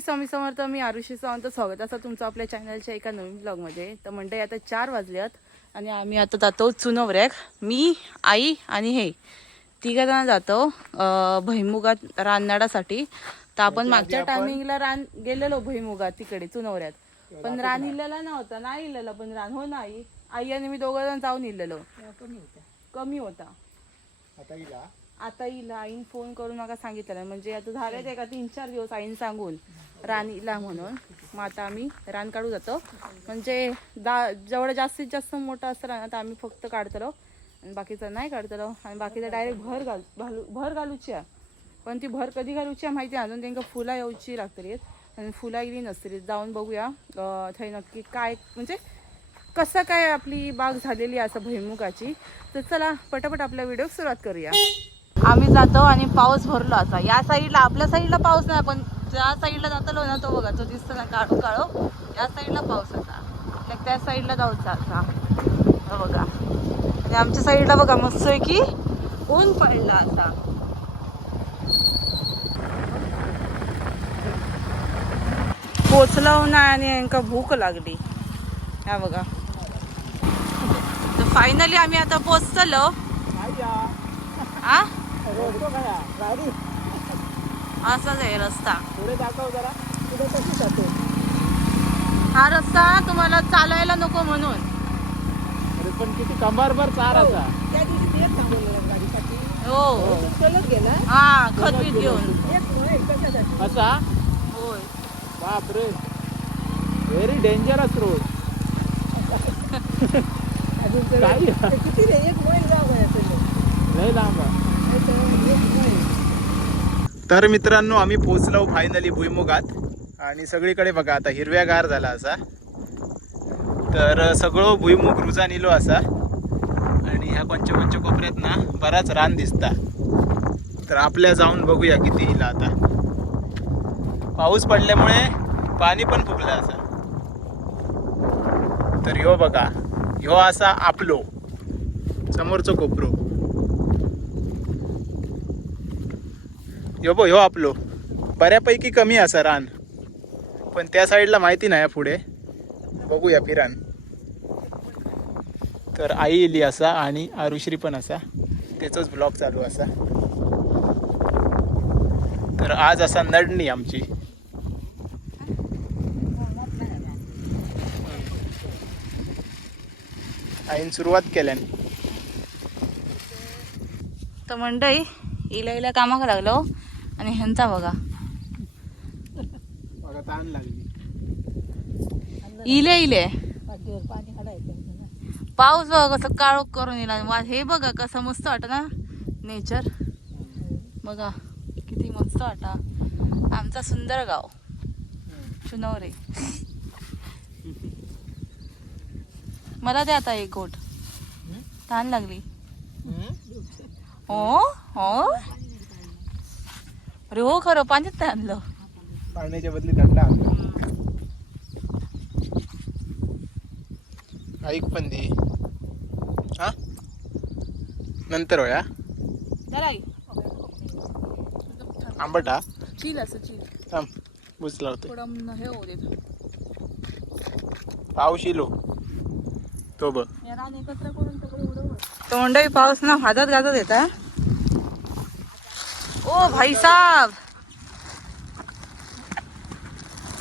श्री स्वामी समर्थ. मी आरुषी सावंत. स्वागत असं तुमचं आपल्या चॅनलच्या एका नवीन ब्लॉगमध्ये. तर मंडळी आता 4 वाजल्यात आणि आम्ही आता जातो चुनवऱ्याक. मी, आई आणि हे तिघजण जातो भुईमुगात राननाडासाठी. तर आपण मागच्या टायमिंगला रान गेलेलो भुईमुगात तिकडे चुनवऱ्यात, पण रान इल्लेला नव्हता. नाही इल्लेला पण रान. हो नाही, आई आणि मी दोघं जाऊन इल्लेलो. कमी होता. आता हिला आईन फोन करून मला सांगितलं, म्हणजे आता झाले ते का 3-4 दिवस आईन सांगून राणीला म्हणून. मग आता आम्ही रान काढू जातो. म्हणजे जेवढं जास्तीत जास्त मोठं असतं रान आता आम्ही फक्त काढतलो आणि बाकीचं नाही काढतलो. आणि बाकीचं डायरेक्ट भर घालूची आहे. पण ती भर कधी घालूची आहे माहिती, अजून त्यांना फुला यायची लागतली आणि फुला गेली नसतली. जाऊन बघूया थंय नक्की काय, म्हणजे कसं काय आपली बाग झालेली आहे असं भुईमुगाची. तर चला पटापट आपल्या व्हिडिओ सुरुवात करूया. आम्ही जातो आणि पाऊस भरलो असा. या साईडला आपल्या साईडला पाऊस नाही, पण ज्या साईडला जातलो ना तो बघा, तो दिसतो ना काळो काळो, या साईडला पाऊस असा. त्या साईडला जाऊचा असा बघा. आणि आमच्या साईडला बघा मस्त आहे की ऊन पडला असा. पोचलो ना आणि यांका भूक लागली. या बघा. तर फायनली आम्ही आता पोचलो. असाच आहे रस्ता. पुढे दाखव जरा, पुढे कशी जातो हा रस्ता. तुम्हाला चालायला नको म्हणून. अरे पण किती कंबारभर चार असा. त्या दिवशी ते थांबवलेलं गाडीसाठी. हो चलत गेला. हा खतबीत घेऊन असा. होय. बाप रे, व्हेरी डेंजरस रोड. किती रे, 1 मैल जाऊ लय लांब. तर मित्रांनो, आम्ही पोहोचलो फायनली भुईमुगात. आणि सगळीकडे बघा आता हिरव्यागार झाला असा. तर सगळं भुईमुग रुजान इलो असा. आणि ह्या कोणच्या कोपऱ्यात ना बराच रान दिसता. तर आपल्या जाऊन बघूया किती इला. आता पाऊस पडल्यामुळे पाणी पण फुगलं असा. तर ह्यो बघा, ह्यो असा आपलो समोरचो कोपरो. ह्यो आपलो बऱ्यापैकी कमी असा रान, पण त्या साईडला माहिती नाही पुढे. बघूया फिरान. तर आई इली असा आणि आरुश्री पण असा, त्याचंच ब्लॉग चालू असा. तर आज असा नडणी आमची. आईन सुरुवात केल्याने. तर मंडई इला कामाक लागलो. आणि ह्यांचा बघा ताण लागली. इले पाणी काढायचं. पाऊस बघा कसं काळोख करून इला. हे बघा कसं मस्त वाटत ना नेचर. बघा किती मस्त वाटा. आमचा सुंदर गाव चुनवरे. मला ते आता एक गोट ताण लागली. हो हो अरे हो, खरं पाण्यात नाही आणलं. पाण्याच्या बदली थंडा. ऐक पण दे हा नंतर होया. आंबट हा चिल असं चिल. थांब बुजला होते. थोडं हे होऊ दे. पाऊस इलो तो बघ. एकत्र करून तो मंडई पाऊस ना हातात गाजत येता. ओ भाई साहब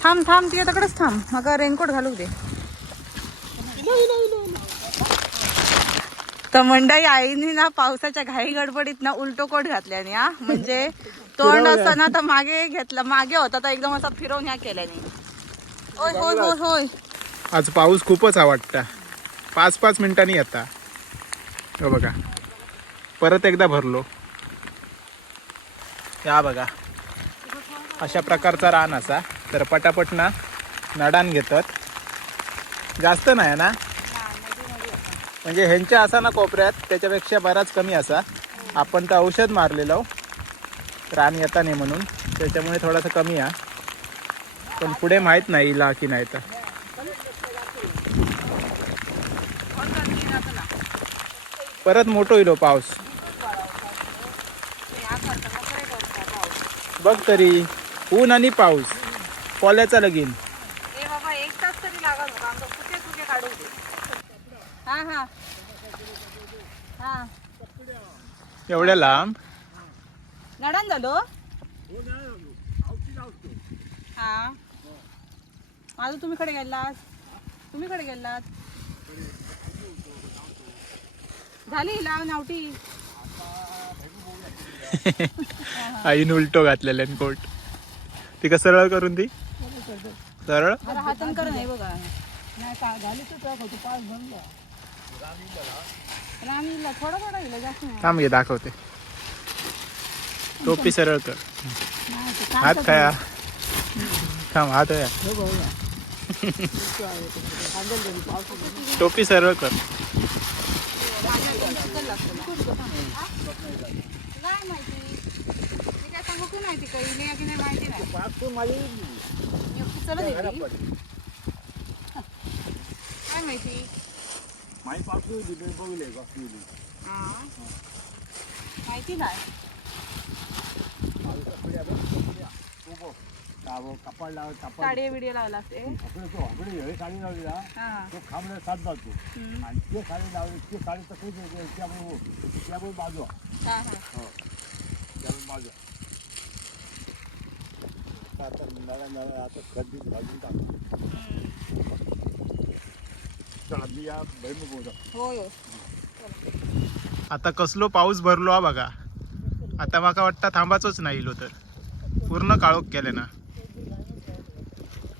थांब थांब, ती तकडेच थांब. मग रेनकोट घालू दे. तर मंडई आईने ना पावसाच्या घाई गडबडीत ना उलटो कोट घातल्याने. हा म्हणजे तोंड असताना तर मागे घेतला, मागे होता तर एकदम असा फिरवून ह्या केल्याने. होय होय होय होय. आज पाऊस खूपच आवडता. 5-5 मिनिटांनी येता. हो बघा, परत एकदा भरलो. या बघा अशा प्रकारचा रान असा. तर पटापट ना नडान घेतात. जास्त नाही ना, म्हणजे ह्यांच्या असा ना कोपऱ्यात त्याच्यापेक्षा बराच कमी असा. आपण तर औषध मारलेलो रान येता नाही म्हणून, त्याच्यामुळे थोडासा कमी आहे. पण पुढे माहीत नाही इला की नाही. तर परत मोठो इलो पाऊस. बघ तरी ऊन आणि पाऊस. पोल्याचा लगीन. ए बाबा 1 तास तरी लागल का आमचं कुठे कुठे काढू दे. हा हा हा एवढ्या लांब. नडण झालो हा. माझं तुम्ही कडे गेलात झाली लाव नावटी. आईन उलटो घातलेला कोट. ती कसं सरळ करून ती सरळ. जरा हातन कर नाही बघा. नाही का झाली तर टाक होतो पाच बनला रामीला थोडा थोडा गेला जास्त नाही. थांब घे दाखवते. टोपी सरळ कर. नाही ते हात खाया. थांब हात या. हो बघूया कांदल तरी पाऊस टोपी सरळ कर. काय माहिती मी काय सांगू की माहिती काही नाही की नाही माहिती नाही. पाच तो माझी मी एकटी चलत येते. काय माहिती हा. माहिती नाही. साडी व्हिडिओ लावला असते हा. हा, हा. होय होय. आता कसलो पाऊस भरलो हा बघा. आता माका वाटतं थांबाचोच नाही इलो तर. पूर्ण काळोख केले ना.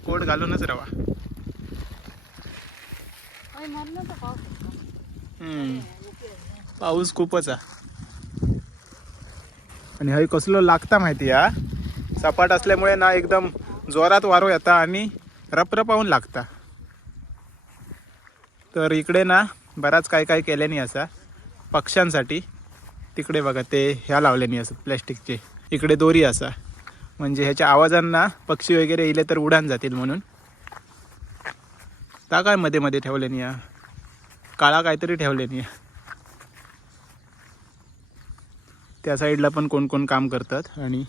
कोट घालूनच राहा. होय, मरणाचा पाऊस होता. पाऊस खूपच आहे. आणि हय कसलो लागता माहिती हा. सपाट असल्यामुळे ना एकदम जोरात वारो येता आणि रपरपावून लागता. तर इकडे ना बराच काय काय केल्यानी असा पक्ष्यांसाठी. तिकडे बघा ते ह्या लावल्यानी असत प्लॅस्टिकचे. इकडे दोरी असा म्हणजे ह्याच्या आवाजांना पक्षी वगैरे इले तर उडान जातील म्हणून. त्या काय मध्ये मध्ये ठेवल्यानी या काळा काहीतरी ठेवल्यानी. त्या साईडला पण कोण कोण काम करतात आणि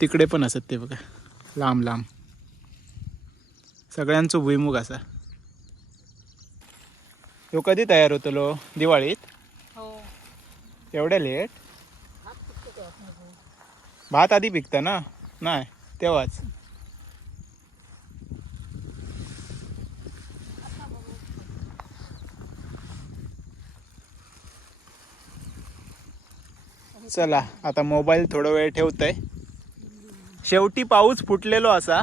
तिकडे पण असत ते बघा लांब लांब. सगळ्यांचं भुईमुग असा. ह्यो कधी तयार होतलो दिवाळीत. हो. एवढ्या लेट. भात आधी पिकता ना. नाही तेव्हाच. चला आता मोबाईल थोडा वेळ ठेवतोय. शेवटी पाऊस फुटलेलो असा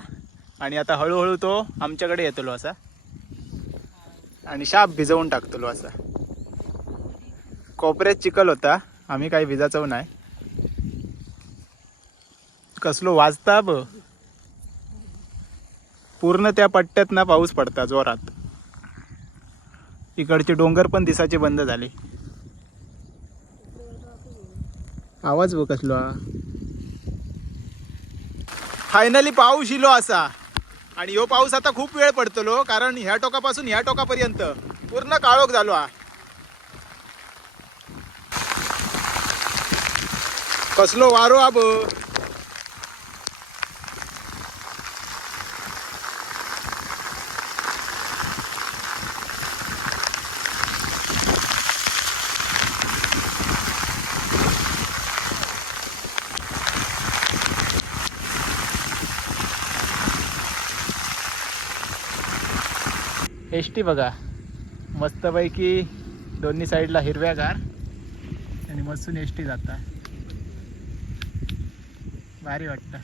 आणि आता हळूहळू तो आमच्याकडे येतलो असा आणि शाप भिजवून टाकतलो असा. कोपऱ्यात चिखल होता. आम्ही काही भिजाचव नाही. कसलो वाजता ब. पूर्ण त्या पट्ट्यात ना पाऊस पडता जोरात. इकडचे डोंगर पण दिसाचे बंद झाले. आवाज बघ कसलो हा. फायनली पाऊस इलो असा. आणि ह्यो पाऊस आता खूप वेळ पडतलो कारण ह्या टोकापासून ह्या टोकापर्यंत पूर्ण काळोख झालो हा. कसलो वारो हा ब. एसटी बघा मस्तपैकी दोन्ही साईडला हिरव्यागार आणि मस्तून एसटी जाता. भारी वाटतं.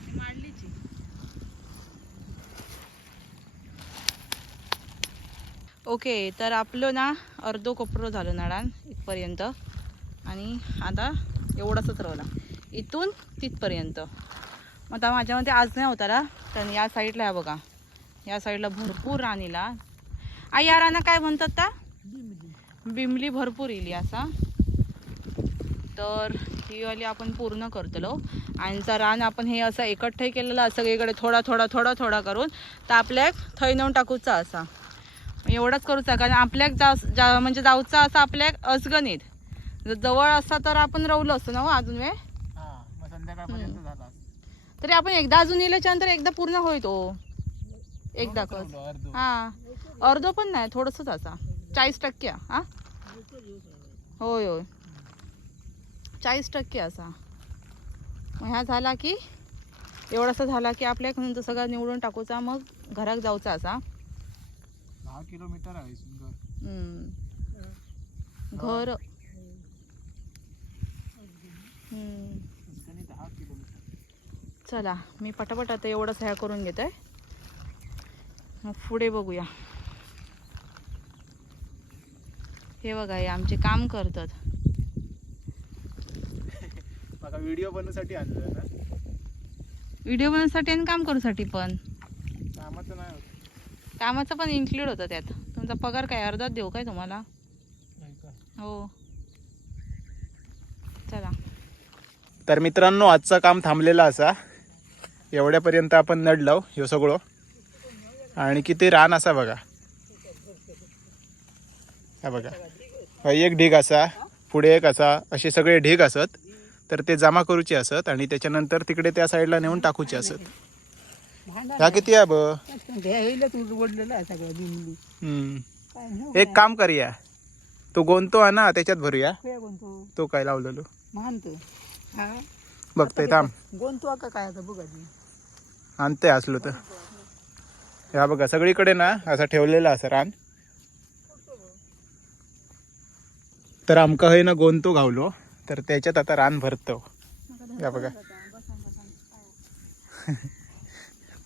ओके तर आपलं ना अर्धो कोपरो झालं नडान इथपर्यंत आणि आता एवढाच राहिला इथून तिथपर्यंत. मग आता माझ्या मते आज नाही होता ना तर या साईडला आहे बघा. या साईडला भरपूर राणीला आई या राना काय म्हणतात त्या बिमली भरपूर येली असा. तर ही वाली आपण पूर्ण करतलो आणि जर रान आपण हे असं एकठ्ठे केलेलं सगळीकडे थोडा थोडा थोडा थोडा करून तर आपल्याक थंय नेऊन टाकूचा असा. एवढंच करूचा कारण आपल्याक म्हणजे जाऊचा असा आपल्याक अजगणित. जर जवळ असता तर आपण रवलो असतो ना हो अजून वेळ. तरी आपण एकदा अजून येल्याच्या नंतर एकदा पूर्ण होय तो एकदा कस हा अर्ध पण नाही थोडंसंच असा 40% हा होय होय 40% असा मग ह्या झाला की एवढासा झाला की आपल्याकडून तो सगळं निवडून टाकूचा मग घरात जाऊचा असा 10 किलोमीटर आहे सुंदर घर 10 किलोमीटर चला मी पटापट आता एवढंच ह्या करून घेते मग पुढे बघूया हे बघा हे आमचे काम करतात बघा व्हिडिओ बनवण्यासाठी आणलं ना व्हिडिओ बनवण्यासाठी आणि काम करूसाठी पण कामाचं नाही होत कामाचं पण इन्क्लूड होतं त्यात तुमचा पगार काय अर्धाच देऊ काय तुम्हाला हो चला तर मित्रांनो आजचं काम थांबलेलं असा एवढ्यापर्यंत आपण नडलो ह्यो सगळं आणि किती रान असा बघा हा बघा एक ढीग असा पुढे एक असा असे सगळे ढीग असत तर ते जमा करूचे असत आणि त्याच्यानंतर तिकडे त्या साईडला नेऊन टाकूचे असत ह्या किती आहे ब ओढलेलं आहे सगळं बिंदू एक काम करूया तो गोंतो आहे ना त्याच्यात भरूया कोणतो तो काय लावलेलो मानतो हा बघतोय थांब गोंतो का काय आता बघा ती आणते असलो तर ह्या बघा सगळीकडे ना असं ठेवलेलं असं रान तर आमका हे ना गोंतो घावलो तर त्याच्यात आता रान भरतो या बघा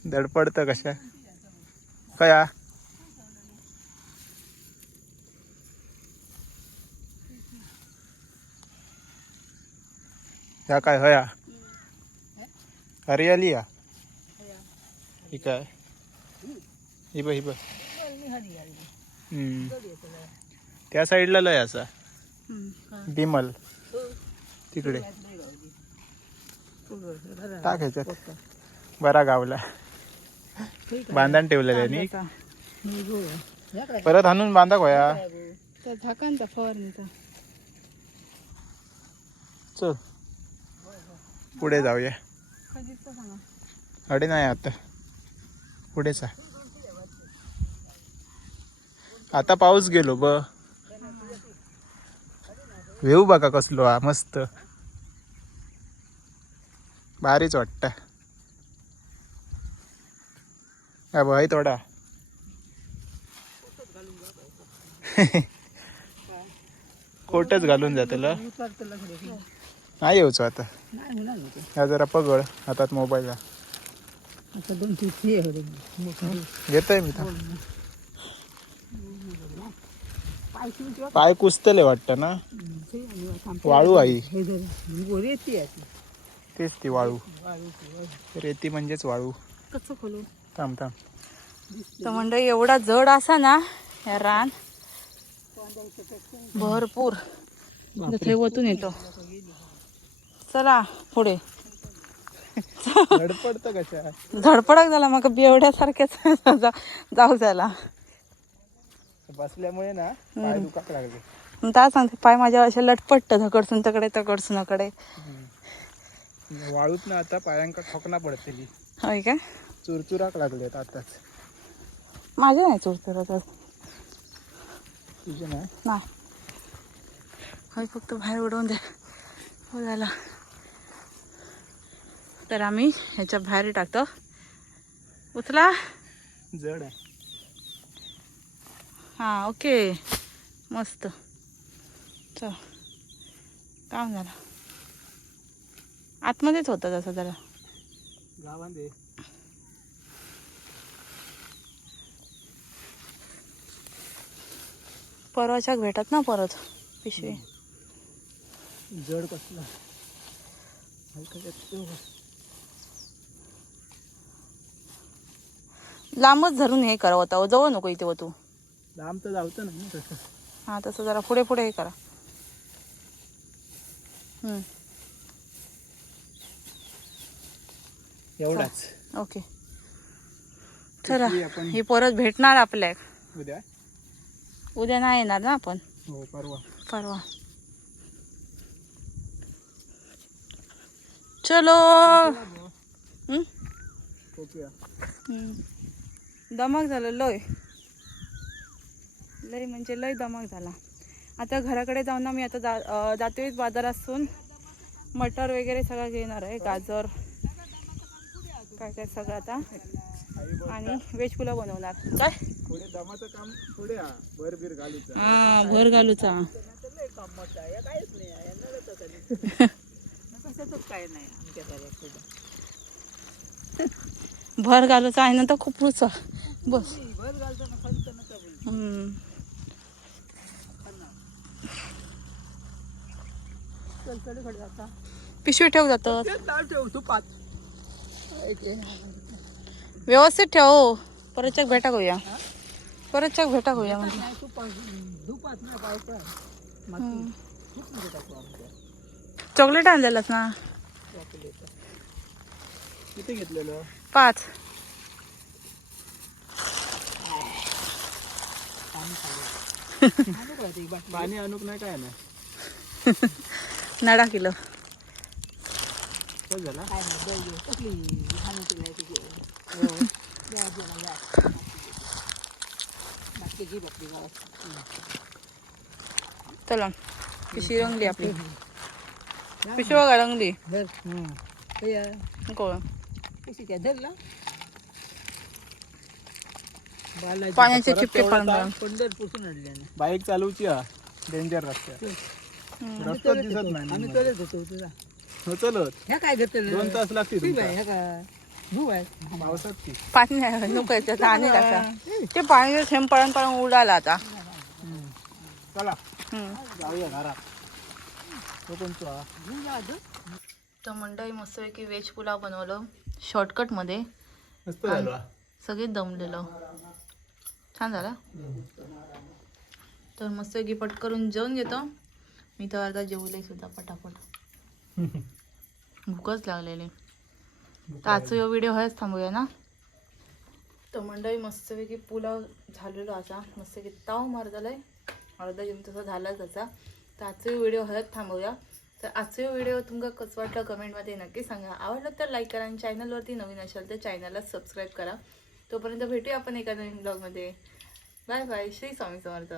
धडपडतं कशा कया ह्या काय हया हरियाली या ही काय ही बघ त्या साईडला लय असा बिमल तिकडे टाक ह्याच्यात बरा गावला बांधण ठेवलेलं परत हाणून बांधा होया झाकांचा फवारणीचा चल पुढे जाऊया अडे नाही आता पुढेच आता पाऊस गेलो ब व्ह्यू बघा कसलो हा मस्त भारीच वाटत भाई थोडा कोटच घालून जातला नाही येऊच आता ह्या जरा पगड हातात मोबाईल घेतोय मी पाय कुसतले वाटत ना वाळू आई तेच ती वाळू रेती म्हणजेच वाळू कसं खोलू थांब थांब तर मंडळी एवढा जड असा ना या रान भरपूर ते वतून येतो चला पुढे धडपडतं कशा धडपडक झाला मग बेवड्यासारख्याच जाऊ झाला बसल्यामुळे ना पाय दुखायला लागले काय सांगते पाय माझ्या असे लटपट धकडसून तकडे तकडसून अकडे वाळूत ना आता पायांका ठोकना पडतेली होय का चुरचुराक लागलेत आताच माझे नाही चुरचुरत तुझे नाही नाही होय फक्त बाहेर उडवून द्या हो झाला तर आम्ही ह्याच्या बाहेर टाकतो उचला जड आहे हां ओके मस्त चल काम झालं आतमध्येच होतं जसं जरा गावांदे परवाच्या भेटत ना परत पिशवी जड कसला लांबच धरून हे करा होता जवळ नको इथे तू लांब तर जावतं नाही ना तसं हां तसं जरा पुढे पुढे हे करा एवढाच ओके चला पिशवी आपण ही परत भेटणार आपल्या उद्या उद्या नाही येणार ना आपण हो परवा परवा चलो हम्म? कोपऱ्या. दमक झालं लय लय म्हणजे लय दमक झाला. आता घराकडे जाऊन ना मी आता जातोय बाजारातून मटर वगैरे सगळं घेणार आहे, गाजर काय काय सगळं आता, आणि व्हेज पुलाव बनवणार. काय पुढे दमाचं काम पुढे भरबीर घालूचं. हा भर घालूचा काय नाही आमच्या घरात भर घालूचा आहे ना तर खूप रुचा बस. भर घालताना खालतं नका बोलू. चल कडे आता पिशवी ठेव जातात ठेव तू पाच व्यवस्थित ठेव. परत चक भेटा करूया, परत चक भेटा करूया म्हणजे. नाही तू पाच धुपात ना पावसा माती खूप मध्ये टाकू आमच्या चॉकलेट आणलेलंच ना. चॉकलेट किती घेतलेलं? 5. पाणी आणूक नाही काय ना. नडा किलो काय झाला? काय नाही कसली घालून तुला तुझी बाकी बाकी चला पिशवी रंगली आपली. पिशवी बघा रंगली. धर नको कशी त्या धरला पाण्याचे चिपके पाडून. पंढरपूरसून आणल्याने बाईक चालवची हा डेंजर रस्त्यात. रस्ता दिसत नाही. आम्ही करत होतो तुझा हो चलत ह्या काय घेतलं 2 तास लागतील तुमका. ह्या काय भू आहे पावसात की. पाणी नाही नको याच्यात आणि लागतं ते पाणी थेंब पडून पडून उडाला आता. चला जाऊया घरात. तो कोणतो हा? तर मंडळी मस्तपैकी व्हेज पुलाव बनवलं शॉर्टकटमध्ये. मस्त झालो हा. सगळे दमलेलं छान झाला. तर मस्तपैकी पट करून जेवून घेतो मी. तर आता जेवले सुद्धा पटापट. भूकच लागलेली. तर आजचा हा व्हिडिओ हयच थांबूया ना. तर मंडळी मस्तपैकी पुलाव झालेलो असा मस्तपैकी ताव मारतालाय अर्धा जेवण तसा झालाच असा. तर आजचा व्हिडिओ हयच थांबूया. तर आजचा व्हिडिओ तुमका कसं वाटलं कमेंटमध्ये नक्की सांगा. आवडलं तर लाईक करा आणि चॅनलवरती नवीन असाल तर चॅनलला सबस्क्राईब करा. तोपर्यंत भेटूया आपण एका नवीन ब्लॉगमध्ये. Bye bye. श्री स्वामी समर्थ.